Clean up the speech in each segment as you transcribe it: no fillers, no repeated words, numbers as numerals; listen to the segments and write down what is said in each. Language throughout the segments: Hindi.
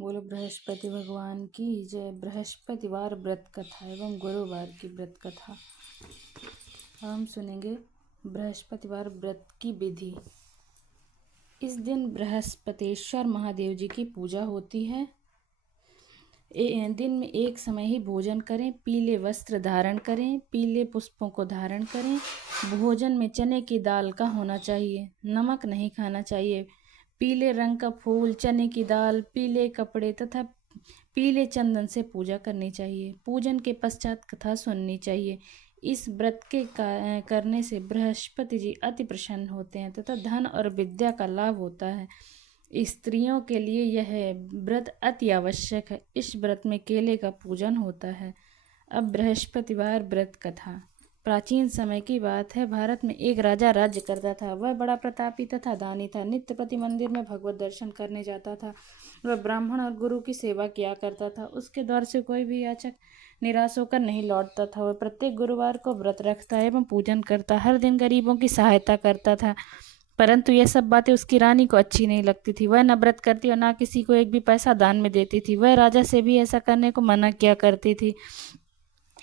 बोलो बृहस्पति भगवान की जय। बृहस्पतिवार व्रत कथा एवं गुरुवार की व्रत कथा। हम सुनेंगे बृहस्पतिवार व्रत की विधि। इस दिन बृहस्पतेश्वर महादेव जी की पूजा होती है। दिन में एक समय ही भोजन करें, पीले वस्त्र धारण करें, पीले पुष्पों को धारण करें। भोजन में चने की दाल का होना चाहिए, नमक नहीं खाना चाहिए। पीले रंग का फूल, चने की दाल, पीले कपड़े तथा पीले चंदन से पूजा करनी चाहिए। पूजन के पश्चात कथा सुननी चाहिए। इस व्रत के करने से बृहस्पति जी अति प्रसन्न होते हैं तथा धन और विद्या का लाभ होता है। स्त्रियों के लिए यह व्रत अति आवश्यक है। इस व्रत में केले का पूजन होता है। अब बृहस्पतिवार व्रत कथा। प्राचीन समय की बात है। भारत में एक राजा राज्य करता था। वह बड़ा प्रतापी तथा दानी था। नित्य प्रति मंदिर में भगवत दर्शन करने जाता था। वह ब्राह्मण और गुरु की सेवा किया करता था। उसके द्वार से कोई भी याचक निराश होकर नहीं लौटता था। वह प्रत्येक गुरुवार को व्रत रखता एवं पूजन करता। हर दिन गरीबों की सहायता करता था। परंतु यह सब बातें उसकी रानी को अच्छी नहीं लगती थी। वह न व्रत करती और न किसी को एक भी पैसा दान में देती थी। वह राजा से भी ऐसा करने को मना किया करती थी।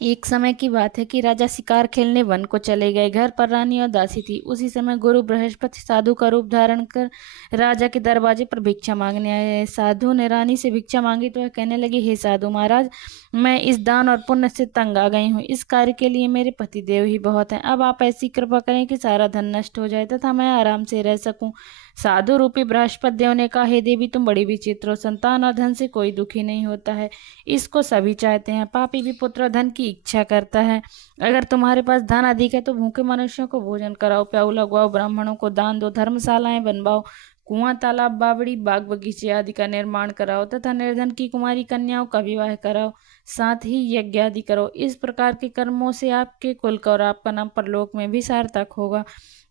एक समय की बात है कि राजा शिकार खेलने वन को चले गए। घर पर रानी और दासी थी। उसी समय गुरु बृहस्पति साधु का रूप धारण कर राजा के दरवाजे पर भिक्षा मांगने आए। साधु ने रानी से भिक्षा मांगी तो वह कहने लगी, हे साधु महाराज, मैं इस दान और पुण्य से तंग आ गई हूँ। इस कार्य के लिए मेरे पतिदेव ही बहुत हैं। अब आप ऐसी कृपा करें कि सारा धन नष्ट हो जाए तथा मैं आराम से रह सकूं। साधु रूपी बृहस्पति देव ने कहा, हे देवी, तुम बड़ी विचित्र हो। संतान और धन से कोई दुखी नहीं होता है, इसको सभी चाहते हैं। पापी भी पुत्र और धन की इच्छा करता है। अगर तुम्हारे पास धन अधिक है तो भूखे मनुष्यों को भोजन कराओ, प्याऊ लगवाओ, ब्राह्मणों को दान दो, धर्मशालाएं बनवाओ, कुआं, तालाब, बावड़ी, बाग बगीचे आदि का निर्माण कराओ तथा निर्धन की कुमारी कन्याओं का विवाह कराओ। साथ ही यज्ञ आदि करो। इस प्रकार के कर्मों से आपके कुल का और आपका नाम परलोक में भी सार्थक होगा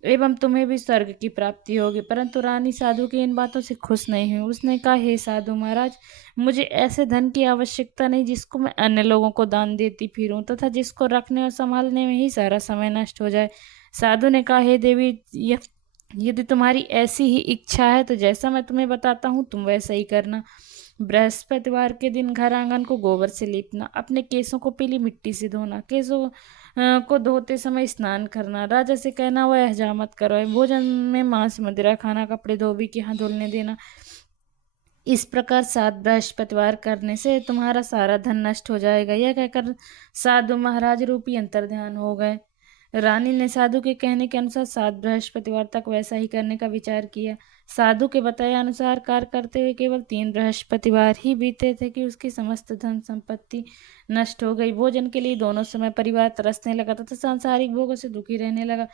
एवं तुम्हें भी स्वर्ग की प्राप्ति होगी। परंतु रानी साधु की इन बातों से खुश नहीं हुई। उसने कहा, हे साधु महाराज, मुझे ऐसे धन की आवश्यकता नहीं जिसको मैं अन्य लोगों को दान देती फिरूं तथा जिसको रखने और संभालने में ही सारा समय नष्ट हो जाए। साधु ने कहा, हे देवी, यदि तुम्हारी ऐसी ही इच्छा है तो जैसा मैं तुम्हें बताता हूँ तुम वैसा ही करना। बृहस्पतिवार के दिन घर आंगन को गोबर से लीपना, अपने केसों को पीली मिट्टी से धोना, केसों को धोते समय स्नान करना, राजा से कहना वह हजामत करो, भोजन में मांस मदिरा खाना, कपड़े धोबी के यहाँ धुलने देना। इस प्रकार 7 बृहस्पतिवार करने से तुम्हारा सारा धन नष्ट हो जाएगा। यह कहकर साधु महाराज रूपी अंतर्ध्यान हो गए। रानी ने साधु के कहने के अनुसार 7 बृहस्पतिवार तक वैसा ही करने का विचार किया। साधु के बताए अनुसार कार्य करते हुए केवल 3 बृहस्पतिवार ही बीते थे कि उसकी समस्त धन संपत्ति नष्ट हो गई। भोजन के लिए दोनों समय परिवार तरसने लगा तथा सांसारिक भोगों से दुखी रहने लगा।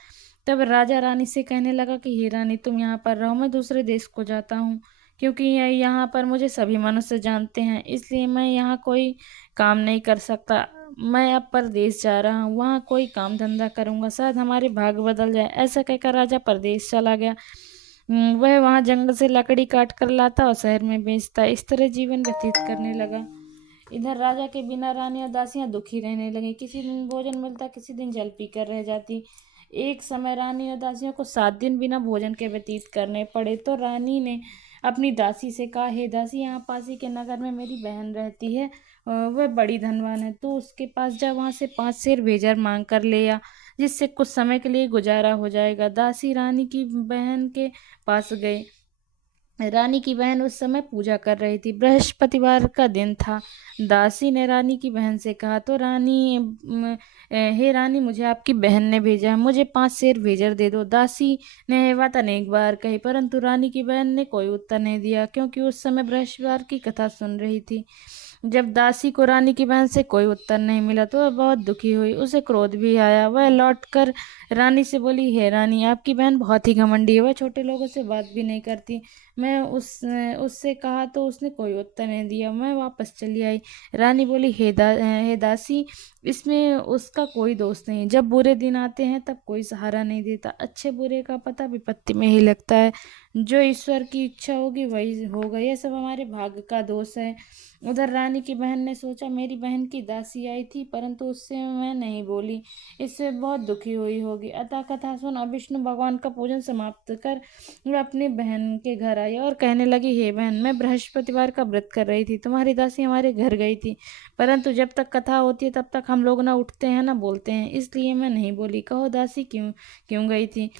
तब राजा रानी से कहने लगा कि हे रानी, तुम यहाँ पर रहो, मैं दूसरे देश को जाता हूँ, क्योंकि यहाँ पर मुझे सभी मनुष्य जानते हैं, इसलिए मैं यहाँ कोई काम नहीं कर सकता। मैं अब परदेश जा रहा हूँ, वहाँ कोई काम धंधा करूँगा, शायद हमारे भाग बदल जाए। ऐसा कहकर राजा परदेश चला गया। वह वहाँ जंगल से लकड़ी काट कर लाता और शहर में बेचता। इस तरह जीवन व्यतीत करने लगा। इधर राजा के बिना रानी और दासियां दुखी रहने लगी। किसी दिन भोजन मिलता, किसी दिन जल पीकर रह जाती। एक समय रानी और दासियों को 7 दिन बिना भोजन के व्यतीत करने पड़े तो रानी ने अपनी दासी से कहा, हे दासी, यहाँ पास ही के नगर में मेरी बहन रहती है, वह बड़ी धनवान है, तो उसके पास जा, वहाँ से 5 सेर भेजर मांग कर ले आ, जिससे कुछ समय के लिए गुजारा हो जाएगा। दासी रानी की बहन के पास गई। रानी की बहन उस समय पूजा कर रही थी। बृहस्पतिवार का दिन था। दासी ने रानी की बहन से कहा, तो रानी, हे रानी, मुझे आपकी बहन ने भेजा है, मुझे 5 सेर भेजर दे दो। दासी ने यह बात अनेक बार कही, परंतु रानी की बहन ने कोई उत्तर नहीं दिया, क्योंकि उस समय बृहस्पतिवार की कथा सुन रही थी। जब दासी को रानी की बहन से कोई उत्तर नहीं मिला तो वह बहुत दुखी हुई। उसे क्रोध भी आया। वह लौटकर रानी से बोली, हे रानी, आपकी बहन बहुत ही घमंडी है, वह छोटे लोगों से बात भी नहीं करती। मैं उससे कहा तो उसने कोई उत्तर नहीं दिया, मैं वापस चली आई। रानी बोली, हे दासी, इसमें उसका कोई दोष नहीं। जब बुरे दिन आते हैं तब कोई सहारा नहीं देता। अच्छे बुरे का पता विपत्ति में ही लगता है। जो ईश्वर की इच्छा होगी वही होगा, यह सब हमारे भाग्य का दोष है। उधर रानी की बहन ने सोचा मेरी बहन की दासी आई थी परंतु उससे मैं नहीं बोली, इससे बहुत दुखी हुई होगी। अतः कथा सुन अब विष्णु भगवान का पूजन समाप्त कर वह अपनी बहन के घर आई और कहने लगी, हे बहन, मैं बृहस्पतिवार का व्रत कर रही थी, तुम्हारी दासी हमारे घर गई थी, परंतु जब तक कथा होती है तब तक हम लोग ना उठते हैं ना बोलते हैं, इसलिए मैं नहीं बोली। कहो दासी क्यों क्यों गई थी?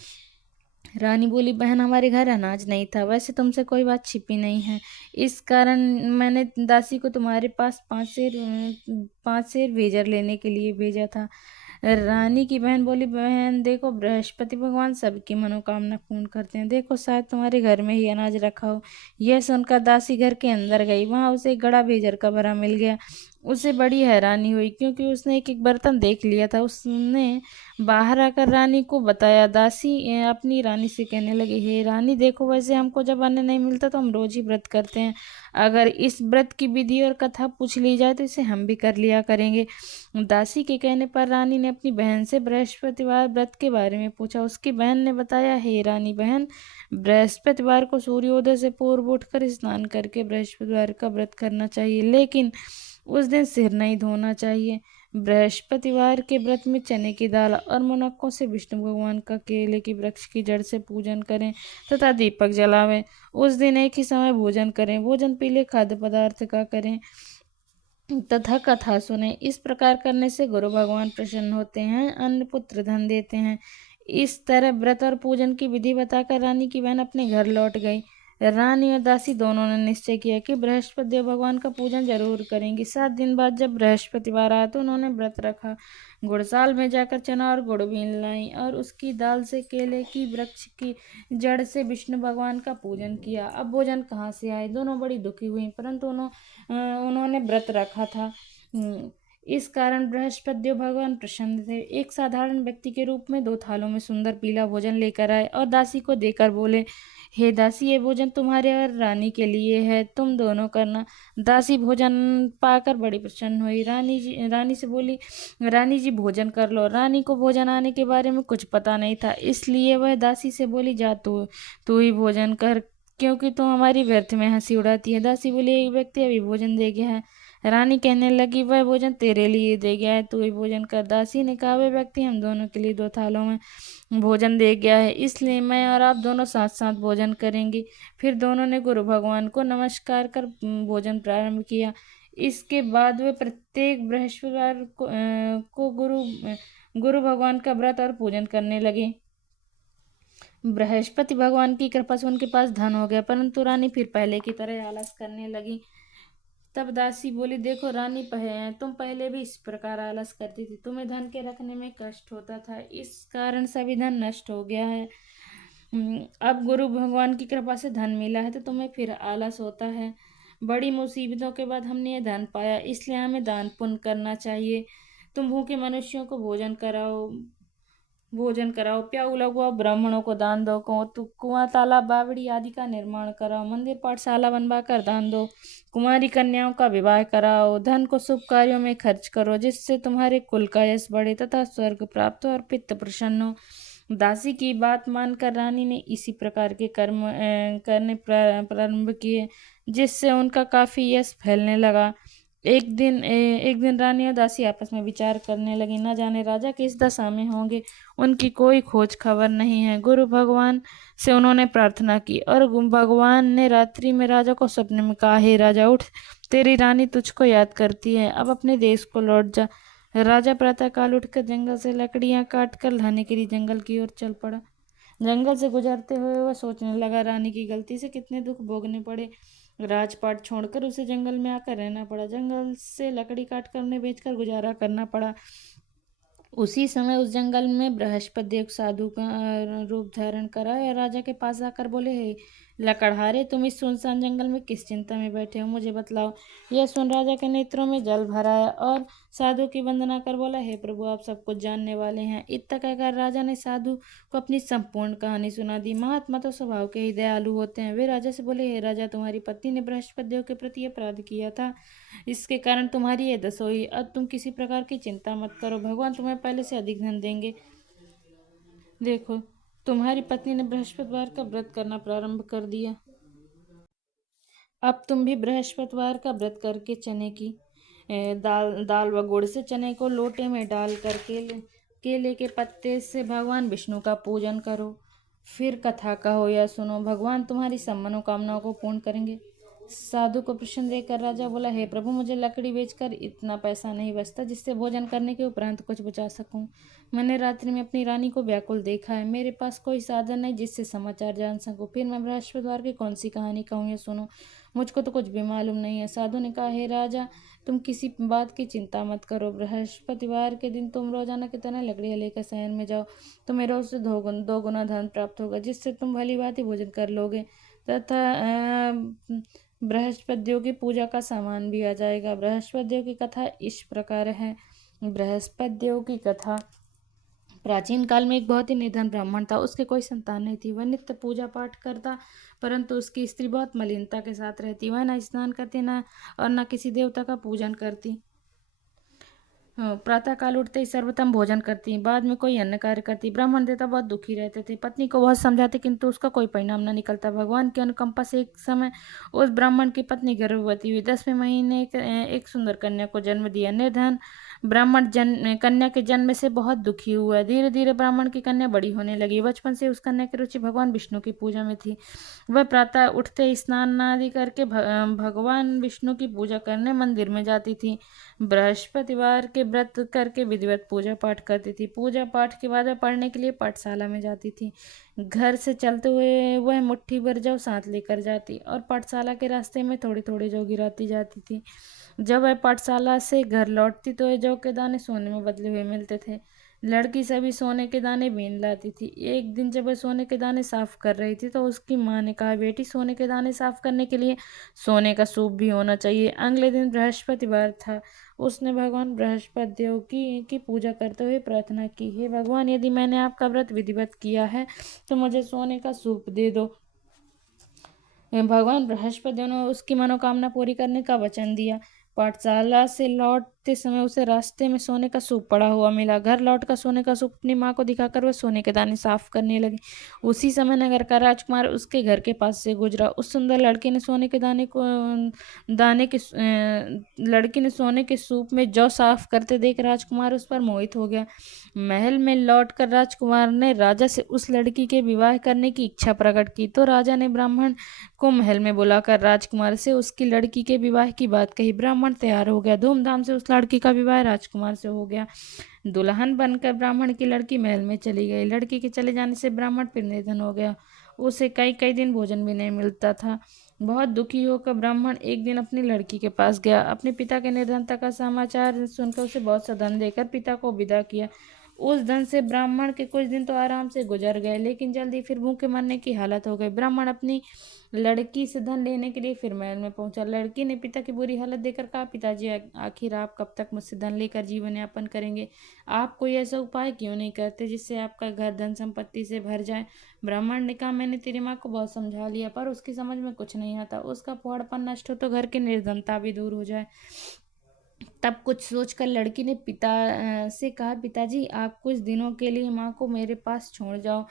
रानी बोली, बहन, हमारे घर अनाज नहीं था, वैसे तुमसे कोई बात छिपी नहीं है, इस कारण मैंने दासी को तुम्हारे पास 5 सेर भेजर लेने के लिए भेजा था। रानी की बहन बोली, बहन देखो, बृहस्पति भगवान सबकी मनोकामना पूर्ण करते हैं, देखो शायद तुम्हारे घर में ही अनाज रखा हो। यह सुनकर दासी घर के अंदर गई, वहां उसे एक गड़ा भेजर का भरा मिल गया। उसे बड़ी हैरानी हुई क्योंकि उसने एक एक बर्तन देख लिया था। उसने बाहर आकर रानी को बताया। दासी अपनी रानी से कहने लगी, हे रानी देखो, वैसे हमको जब अन्न नहीं मिलता तो हम रोज ही व्रत करते हैं, अगर इस व्रत की विधि और कथा पूछ ली जाए तो इसे हम भी कर लिया करेंगे। दासी के कहने पर रानी ने अपनी बहन से बृहस्पतिवार व्रत के बारे में पूछा। उसकी बहन ने बताया, हे रानी बहन, बृहस्पतिवार को सूर्योदय से पूर्व उठकर स्नान करके बृहस्पतिवार का व्रत करना चाहिए, लेकिन उस दिन सिर नहीं धोना चाहिए। बृहस्पतिवार के व्रत में चने की दाल और मुनक्कों से विष्णु भगवान का केले की वृक्ष की जड़ से पूजन करें तथा दीपक जलावें। उस दिन एक ही समय भोजन करें, भोजन पीले खाद्य पदार्थ का करें तथा कथा सुने। इस प्रकार करने से गुरु भगवान प्रसन्न होते हैं, अन्न पुत्र धन देते हैं। इस तरह व्रत और पूजन की विधि बताकर रानी की बहन अपने घर लौट गई। रानी और दासी दोनों ने निश्चय किया कि बृहस्पति भगवान का पूजन जरूर करेंगी। 7 दिन बाद जब बृहस्पतिवार आया तो उन्होंने व्रत रखा। गुड़साल में जाकर चना और गुड़ बीन लाई और उसकी दाल से केले की वृक्ष की जड़ से विष्णु भगवान का पूजन किया। अब भोजन कहाँ से आए? दोनों बड़ी दुखी हुई, परंतु उन्होंने व्रत रखा था। इस कारण बृहस्पति भगवान प्रसन्न थे। एक साधारण व्यक्ति के रूप में 2 थालों में सुंदर पीला भोजन लेकर आए और दासी को देकर बोले, हे दासी, ये भोजन तुम्हारे और रानी के लिए है, तुम दोनों करना। दासी भोजन पाकर बड़ी प्रसन्न हुई। रानी से बोली, रानी जी भोजन कर लो। रानी को भोजन आने के बारे में कुछ पता नहीं था, इसलिए वह दासी से बोली, जा तू ही भोजन कर, क्योंकि तुम हमारी व्यर्थ में हंसी उड़ाती है। दासी बोली, एक व्यक्ति अभी भोजन दे गया है। रानी कहने लगी, वह भोजन तेरे लिए दे गया है, तू ही भोजन कर। दासी ने कहा, वह व्यक्ति हम दोनों के लिए 2 थालों में भोजन दे गया है, इसलिए मैं और आप दोनों साथ साथ भोजन करेंगे। फिर दोनों ने गुरु भगवान को नमस्कार कर भोजन प्रारंभ किया। इसके बाद वे प्रत्येक बृहस्पतिवार को गुरु भगवान का व्रत और पूजन करने लगे। बृहस्पति भगवान की कृपा से उनके पास धन हो गया, परंतु रानी फिर पहले की तरह आलस करने लगी। तब दासी बोली, देखो रानी, तुम पहले भी इस प्रकार आलस करती थी, तुम्हें धन के रखने में कष्ट होता था, इस कारण सभी धन नष्ट हो गया है। अब गुरु भगवान की कृपा से धन मिला है तो तुम्हें फिर आलस होता है। बड़ी मुसीबतों के बाद हमने ये धन पाया, इसलिए हमें दान पुण्य करना चाहिए। तुम भूखे मनुष्यों को भोजन कराओ, प्याऊ लगवाओ, ब्राह्मणों को दान दो, कुआं तालाब बावड़ी आदि का निर्माण कराओ, मंदिर पाठशाला बनवाकर दान दो, कुमारी कन्याओं का विवाह कराओ, धन को शुभ कार्यों में खर्च करो, जिससे तुम्हारे कुल का यश बढ़े तथा स्वर्ग प्राप्त हो और पितृ प्रसन्न हो। दासी की बात मानकर रानी ने इसी प्रकार के कर्म करने प्रारंभ किए, जिससे उनका काफी यश फैलने लगा। एक दिन रानी और दासी आपस में विचार करने लगी, न जाने राजा किस दशा में होंगे, उनकी कोई खोज खबर नहीं है। गुरु भगवान से उन्होंने प्रार्थना की और भगवान ने रात्रि में राजा को सपने में कहा, हे राजा, उठ, तेरी रानी तुझको याद करती है, अब अपने देश को लौट जा। राजा प्रातःकाल उठकर जंगल से लकड़ियां काट कर लाने के लिए जंगल की ओर चल पड़ा। जंगल से गुजरते हुए वह सोचने लगा, रानी की गलती से कितने दुख भोगने पड़े, राजपाट छोड़कर उसे जंगल में आकर रहना पड़ा, जंगल से लकड़ी काट कर उन्हें बेचकर गुजारा करना पड़ा। उसी समय उस जंगल में बृहस्पति एक साधु का रूप धारण करा और राजा के पास आकर बोले, हे लकड़हारे, तुम इस सुनसान जंगल में किस चिंता में बैठे हो, मुझे बतलाओ। यह सुन राजा के नेत्रों में जल भर आया और साधु की वंदना कर बोला, हे प्रभु, आप सब कुछ जानने वाले हैं। इतना कहकर राजा ने साधु को अपनी संपूर्ण कहानी सुना दी। महात्मा तो स्वभाव के ही दयालु होते हैं। वे राजा से बोले, हे राजा, तुम्हारी पत्नी ने बृहस्पति के प्रति अपराध किया था, इसके कारण तुम्हारी ये दशा हुई। अब तुम किसी प्रकार की चिंता मत करो, भगवान तुम्हें पहले से अधिक धन देंगे। देखो, तुम्हारी पत्नी ने बृहस्पतिवार का व्रत करना प्रारंभ कर दिया। अब तुम भी बृहस्पतिवार का व्रत करके चने की दाल व गुड़ से चने को लोटे में डाल कर केले के पत्ते से भगवान विष्णु का पूजन करो। फिर कथा कहो या सुनो, भगवान तुम्हारी सब मनोकामनाओं को पूर्ण करेंगे। साधु को प्रश्न देकर राजा बोला, हे प्रभु, मुझे लकड़ी बेचकर इतना पैसा नहीं बचता जिससे भोजन करने के उपरांत कुछ बचा सकूं। मैंने रात्रि में अपनी रानी को व्याकुल देखा है। मेरे पास कोई साधन नहीं जिससे समाचार जान सकूं। फिर मैं बृहस्पतिवार की कौन सी कहानी कहूँ या सुनो? मुझको तो कुछ भी मालूम नहीं है। साधु ने कहा, हे राजा, तुम किसी बात की चिंता मत करो। बृहस्पतिवार के दिन तुम रोजाना की तरह लकड़ियाँ लेकर शहर में जाओ। तुम्हें रोज से दो गुना धन प्राप्त होगा, जिससे तुम भली भांति भोजन कर लोगे तथा बृहस्पतियों की पूजा का सामान भी आ जाएगा। बृहस्पतियों की कथा इस प्रकार है। बृहस्पतियों की कथा। प्राचीन काल में एक बहुत ही निधन ब्राह्मण था। उसके कोई संतान नहीं थी। वह नित्य पूजा पाठ करता, परंतु उसकी स्त्री बहुत मलिनता के साथ रहती। वह न स्नान करती न किसी देवता का पूजन करती। प्रातः काल उठते ही सर्वप्रथम भोजन करती, बाद में कोई अन्य कार्य करती। ब्राह्मण देवता बहुत दुखी रहते थे। पत्नी को बहुत समझाते, किंतु उसका कोई परिणाम न निकलता। भगवान की अनुकंपा से एक समय उस ब्राह्मण की पत्नी गर्भवती हुई। 10वें महीने एक सुंदर कन्या को जन्म दिया। निर्धन ब्राह्मण कन्या के जन्म से बहुत दुखी हुआ। धीरे धीरे ब्राह्मण की कन्या बड़ी होने लगी। बचपन से उस कन्या की रुचि भगवान विष्णु की पूजा में थी। वह प्रातः उठते ही स्नान आदि करके भगवान विष्णु की पूजा करने मंदिर में जाती थी। बृहस्पतिवार के व्रत करके विधिवत पूजा पाठ करती थी। पूजा पाठ के बाद वह पढ़ने के लिए पाठशाला में जाती थी। घर से चलते हुए वह मुट्ठी भर जौ साथ लेकर जाती और पाठशाला के रास्ते में थोड़ी थोड़ी जौ गिराती जाती थी। जब वह पाठशाला से घर लौटती तो वह जौ के दाने सोने में बदले हुए मिलते थे। लड़की सभी सोने के दाने बीन लाती थी। एक दिन जब वह सोने के दाने साफ कर रही थी तो उसकी माँ ने कहा, बेटी, सोने के दाने साफ करने के लिए सोने का सूप भी होना चाहिए। अगले दिन बृहस्पतिवार था। उसने भगवान बृहस्पतिदेव की पूजा करते हुए प्रार्थना की, हे भगवान, यदि मैंने आपका व्रत विधिवत किया है तो मुझे सोने का सूप दे दो। भगवान बृहस्पति ने उसकी मनोकामना पूरी करने का वचन दिया। पाठशाला से लौटते समय उसे रास्ते में सोने का सूप पड़ा हुआ मिला। घर लौटकर सोने का सूप अपनी माँ को दिखाकर वह सोने के दाने साफ करने लगी। उसी समय नगर का राजकुमार उसके घर के पास से गुजरा। उस सुंदर लड़की ने सोने के लड़की ने सोने के सूप में जौ साफ करते देख राजकुमार उस पर मोहित हो गया। महल में लौटकर राजकुमार ने राजा से उस लड़की के विवाह करने की इच्छा प्रकट की। तो राजा ने ब्राह्मण को महल में बुलाकर राजकुमार से उसकी लड़की के विवाह की बात कही। ब्राह्मण तैयार हो गया। धूमधाम से उस लड़की का विवाह राजकुमार से हो गया। दुल्हन बनकर ब्राह्मण की लड़की महल में चली गई। लड़की के चले जाने से ब्राह्मण फिर निर्धन हो गया। उसे कई कई दिन भोजन भी नहीं मिलता था। बहुत दुखी होकर ब्राह्मण एक दिन अपनी लड़की के पास गया। अपने पिता के निर्धनता का समाचार सुनकर उसे बहुत सा धन देकर पिता को विदा किया। उस धन से ब्राह्मण के कुछ दिन तो आराम से गुजर गए, लेकिन जल्दी फिर भूखे मरने की हालत हो गई। ब्राह्मण अपनी लड़की से धन लेने के लिए फिर महल में पहुंचा। लड़की ने पिता की बुरी हालत देखकर कहा, पिताजी, आखिर आप कब तक मुझसे धन लेकर जीवन यापन करेंगे? आप कोई ऐसा उपाय क्यों नहीं करते जिससे आपका घर धन संपत्ति से भर जाए? ब्राह्मण ने कहा, मैंने तेरी माँ को बहुत समझा लिया, पर उसकी समझ में कुछ नहीं आता। उसका फुहड़पन नष्ट हो तो घर की निर्धनता भी दूर हो जाए। तब कुछ सोचकर लड़की ने पिता से कहा, पिताजी, आप कुछ दिनों के लिए माँ को मेरे पास छोड़ जाओ।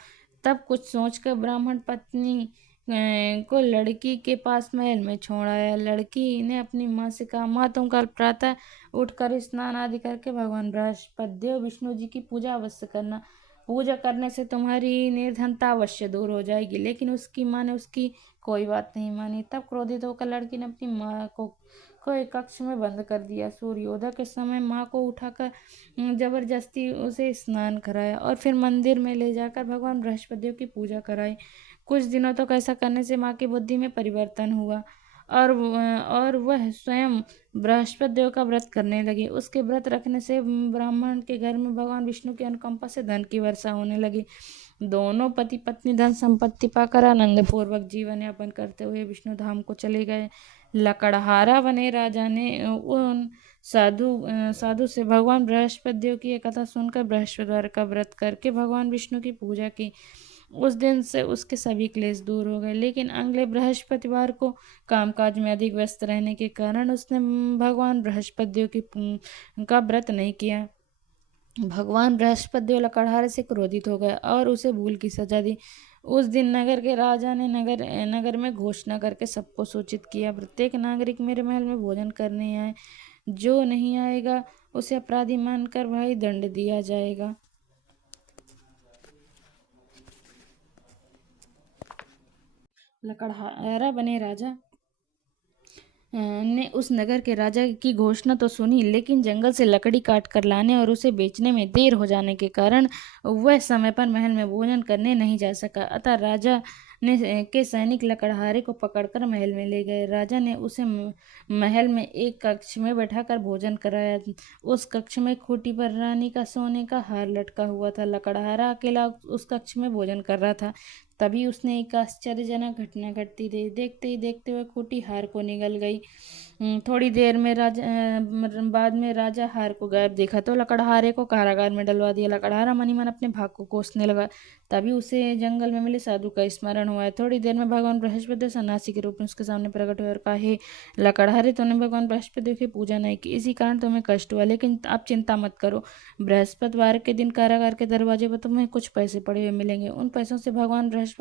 तब कुछ सोचकर ब्राह्मण पत्नी को लड़की के पास महल में छोड़ आया। लड़की ने अपनी माँ से कहा, माँ, तुम कल प्रातः उठकर स्नान आदि करके भगवान बृहस्पति विष्णु जी की पूजा अवश्य करना। पूजा करने से तुम्हारी निर्धनता अवश्य दूर हो जाएगी। लेकिन उसकी माँ ने उसकी कोई बात नहीं मानी। तब क्रोधित होकर लड़की ने अपनी माँ को एक कक्ष में बंद कर दिया। सूर्योदय के समय माँ को उठाकर जबरदस्ती उसे स्नान कराया और फिर मंदिर में ले जाकर भगवान बृहस्पति की पूजा कराई। कुछ दिनों तक ऐसा करने से माँ की बुद्धि में परिवर्तन हुआ और वह स्वयं बृहस्पति का व्रत करने लगी। उसके व्रत रखने से ब्राह्मण के घर में भगवान विष्णु की अनुकंपा से धन की वर्षा होने लगी। दोनों पति पत्नी धन संपत्ति पाकर आनंद पूर्वक जीवन यापन करते हुए विष्णु धाम को चले गए। लकड़हारा बने राजा ने उन साधु से भगवान बृहस्पति की कथा सुनकर बृहस्पतिवार का व्रत करके भगवान विष्णु की पूजा की। उस दिन से उसके सभी क्लेश दूर हो गए। लेकिन अगले बृहस्पतिवार को कामकाज में अधिक व्यस्त रहने के कारण उसने भगवान बृहस्पति का व्रत नहीं किया। भगवान बृहस्पति लकड़हारे से क्रोधित हो गए और उसे भूल की सजा दी। उस दिन नगर के राजा ने नगर में घोषणा करके सबको सूचित किया, प्रत्येक नागरिक मेरे महल में भोजन करने आए, जो नहीं आएगा उसे अपराधी मानकर भारी दंड दिया जाएगा। लकड़हारा बने राजा ने उस नगर के राजा की घोषणा तो सुनी, लेकिन जंगल से लकड़ी काट कर लाने और उसे बेचने में देर हो जाने के कारण वह समय पर महल में भोजन करने नहीं जा सका। अतः राजा ने के सैनिक लकड़हारे को पकड़कर महल में ले गए। राजा ने उसे महल में एक कक्ष में बैठाकर भोजन कराया। उस कक्ष में खूंटी पर रानी का सोने का हार लटका हुआ था। लकड़हारा अकेला उस कक्ष में भोजन कर रहा था। तभी उसने एक आश्चर्यजनक घटना घटती रही। देखते ही देखते वह खूंटी हार को निगल गई। थोड़ी देर में बाद में राजा हार को गायब देखा तो लकड़हारे को कारागार में डलवा दिया। लकड़हारा मनी मन अपने भाग को कोसने लगा। तभी उसे जंगल में मिले साधु का स्मरण हुआ। थोड़ी देर में भगवान बृहस्पति सन्यासी के रूप में उसके सामने प्रकट हुए और कहा, हे लकड़हारे, तूने भगवान बृहस्पति की पूजा नहीं की, इसी कारण तुम्हें कष्ट हुआ, लेकिन आप चिंता मत करो। बृहस्पतिवार के दिन कारागार के दरवाजे पर तुम्हें कुछ पैसे पड़े हुए मिलेंगे। उन पैसों से भगवान बृहस्पति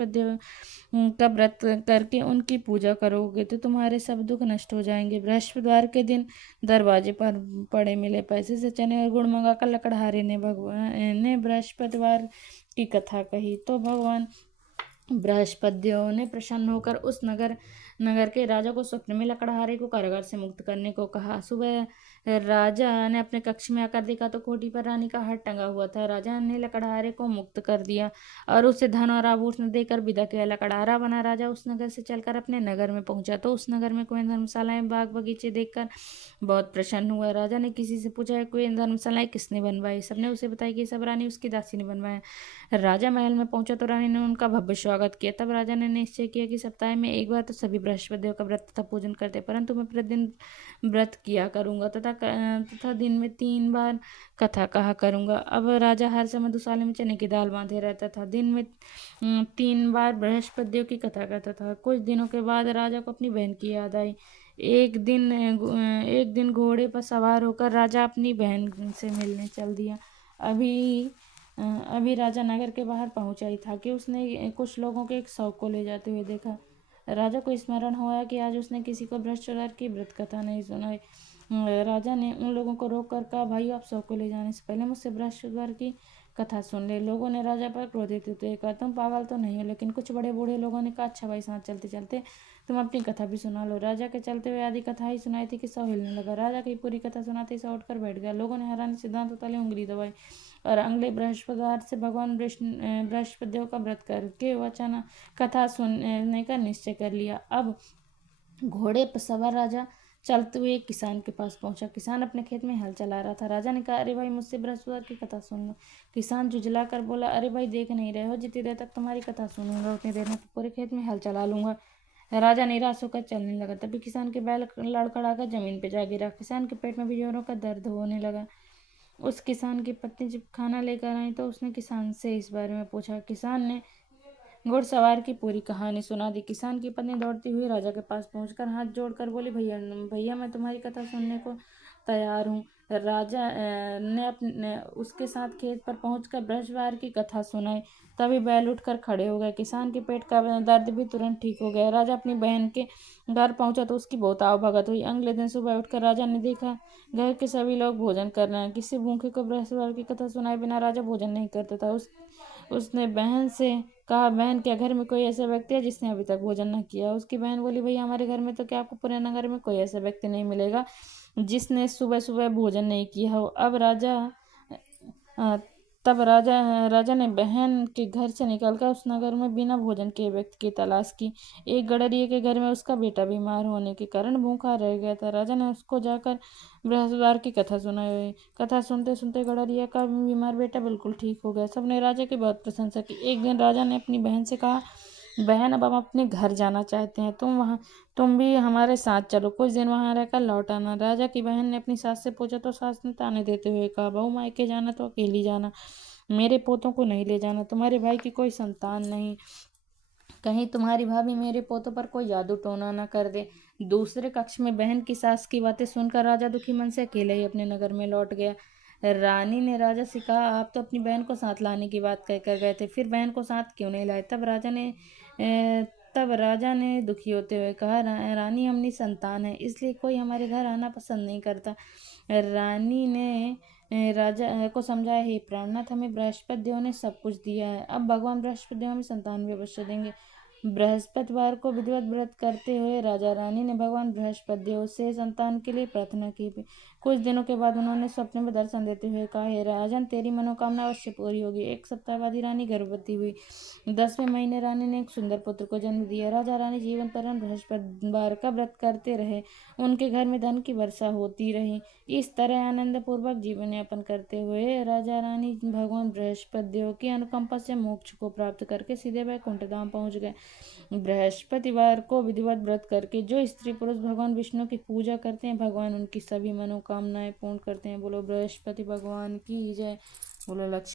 का व्रत करके उनकी पूजा करोगे तो तुम्हारे सब दुख नष्ट हो जाएंगे। बृहस्पतिवार के दिन दरवाजे पर पड़े मिले पैसे से चने और गुड़ मंगाकर लकड़हारे ने बृहस्पतिवार की कथा कही तो भगवान बृहस्पतियों ने प्रसन्न होकर उस नगर के राजा को स्वप्न में लकड़हारे को कारागार से मुक्त करने को कहा। सुबह राजा ने अपने कक्ष में आकर देखा तो कोठी पर रानी का हार टंगा हुआ था। राजा ने लकड़हारे को मुक्त कर दिया और उसे धन और आभूषण देकर विदा किया। लकड़हारा बना राजा उस नगर से चलकर अपने नगर में पहुंचा तो उस नगर में कुएं, धर्मशालाएं, बाग बगीचे देखकर बहुत प्रसन्न हुआ। राजा ने किसी से पूछा, कुएं, धर्मशालाएं किसने बनवाई? सबने उसे बताया कि सब रानी उसकी दासी ने बनवाया। राजा महल में पहुंचा तो रानी ने उनका भव्य स्वागत किया। तब राजा ने निश्चय किया कि सप्ताह में एक बार तो सभी बृहस्पतिदेव का व्रत तथा पूजन करते, परंतु मैं प्रतिदिन व्रत किया करूंगा तथा दिन में 3 बार कथा कहा करूंगा। अब राजा हर समय दुशाले में चने की दाल बांधे रहता था। दिन में 3 बार बृहस्पतिदेव की कथा करता था। कुछ दिनों के बाद राजा को अपनी बहन की याद आई। एक दिन घोड़े पर सवार होकर राजा अपनी बहन से मिलने चल दिया। अभी राजा नगर के बाहर पहुंचा ही था कि उसने कुछ लोगों के एक शव को ले जाते हुए देखा। राजा को स्मरण हुआ कि आज उसने किसी को बृहस्पतिवार की व्रत कथा नहीं सुनाई। राजा ने उन लोगों को रोक कर कहा, भाई, आप शव को ले जाने से पहले मुझसे बृहस्पतिवार की कथा सुन ले। लोगों ने राजा पर क्रोधित होते कहा, तुम पागल तो नहीं हो? लेकिन कुछ बड़े बूढ़े लोगों ने कहा, अच्छा भाई, साथ चलते चलते तुम अपनी कथा भी सुना लो। राजा के चलते हुए आधी कथा ही सुनाई थी कि शव हिलने लगा। राजा की पूरी कथा सुनाते ही शव उठकर बैठ गया। लोगों ने हैरानी से दांतों तले उंगली दबाई और अगले बृहस्पतिवार से भगवान बृहस्पतिदेव का व्रत करके वचन कथा सुनने का निश्चय कर लिया। अब घोड़े पर सवार राजा चलते हुए एक किसान के पास पहुंचा। किसान अपने खेत में हल चला रहा था। राजा ने कहा, अरे भाई, मुझसे बृहस्पतिवार की कथा सुन लो। किसान झुंझला कर बोला, अरे भाई, देख नहीं रहे हो, जितनी देर तक तुम्हारी कथा सुनूंगा उतनी देर में पूरे खेत में हल चला लूंगा। राजा निराश होकर चलने लगा। तभी किसान के बैल लड़खड़ाकर जमीन पर जा गिरा। किसान के पेट में भी जोरों का दर्द होने लगा। उस किसान की पत्नी जब खाना लेकर आई तो उसने किसान से इस बारे में पूछा। किसान ने घुड़सवार की पूरी कहानी सुना दी। किसान की पत्नी दौड़ती हुई राजा के पास पहुंचकर हाथ जोड़कर बोली, भैया भैया, मैं तुम्हारी कथा सुनने को तैयार हूँ। राजा ने अपने उसके साथ खेत पर पहुंचकर बृहस्पतिवार की कथा सुनाई। तभी बैल उठकर खड़े हो गए। किसान के पेट का दर्द भी तुरंत ठीक हो गया। राजा अपनी बहन के घर पहुंचा तो उसकी बहुत आवभगत हुई। अगले दिन सुबह उठकर राजा ने देखा घर के सभी लोग भोजन कर रहे हैं। किसी भूखे को बृहस्पतिवार की कथा सुनाए बिना राजा भोजन नहीं करता था। उसने बहन से कहा, बहन, क्या घर में कोई ऐसा व्यक्ति है जिसने अभी तक भोजन न किया? उसकी बहन बोली, भैया, हमारे घर में तो क्या, आपको पूरे नगर में कोई ऐसा व्यक्ति नहीं मिलेगा जिसने सुबह सुबह भोजन नहीं किया हो। तब राजा ने बहन के घर से निकलकर उस नगर में बिना भोजन किए व्यक्ति की तलाश की। एक गडरिये के घर में उसका बेटा बीमार होने के कारण भूखा रह गया था। राजा ने उसको जाकर बृहस्पतिवार की कथा सुनाई। कथा सुनते सुनते गडरिया का बीमार बेटा बिल्कुल ठीक हो गया। सबने राजा की बहुत प्रशंसा की। एक दिन राजा ने अपनी बहन से कहा, बहन, अब हम अपने घर जाना चाहते हैं, तुम भी हमारे साथ चलो, कुछ दिन वहां रहकर लौट आना। राजा की बहन ने अपनी सास से पूछा तो सास ने ताने देते हुए कहा, बहू, मायके जाना तो अकेली जाना, मेरे पोतों को नहीं ले जाना। तुम्हारे भाई की कोई संतान नहीं, कहीं तुम्हारी भाभी मेरे पोतों पर कोई जादू टोना न कर दे। दूसरे कक्ष में बहन की सास की बातें सुनकर राजा दुखी मन से अकेले ही अपने नगर में लौट गया। रानी ने राजा से कहा, आप तो अपनी बहन को साथ लाने की बात कहकर गए थे, फिर बहन को साथ क्यों नहीं लाए? तब राजा ने दुखी होते हुए कहा, रानी हम निसंतान है, इसलिए कोई हमारे घर आना पसंद नहीं करता। रानी ने राजा को समझाया, हे प्राणनाथ, हमें बृहस्पति देव ने सब कुछ दिया है, अब भगवान बृहस्पति देव हमें संतान भी अवश्य देंगे। बृहस्पतिवार को विधिवत व्रत करते हुए राजा रानी ने भगवान बृहस्पति देव से संतान के लिए प्रार्थना की। कुछ दिनों के बाद उन्होंने स्वप्न में दर्शन देते हुए कहा, हे राजन, तेरी मनोकामना अवश्य पूरी होगी। एक सप्ताह बाद ही रानी गर्भवती हुई। 10वें महीने रानी ने एक सुंदर पुत्र को जन्म दिया। राजा रानी जीवन पर्यंत बृहस्पतिवार का व्रत करते रहे। उनके घर में धन की वर्षा होती रही। इस तरह आनंद पूर्वक जीवन यापन करते हुए राजा रानी भगवान बृहस्पति देव की अनुकंपा से मोक्ष को प्राप्त करके सीधे वैकुंठ धाम पहुंच गए। बृहस्पतिवार को विधिवत व्रत करके जो स्त्री पुरुष भगवान विष्णु की पूजा करते हैं, भगवान उनकी सभी मनोकामनाएं पूर्ण करते हैं। बोलो बृहस्पति भगवान की जय। बोलो लक्ष्मी।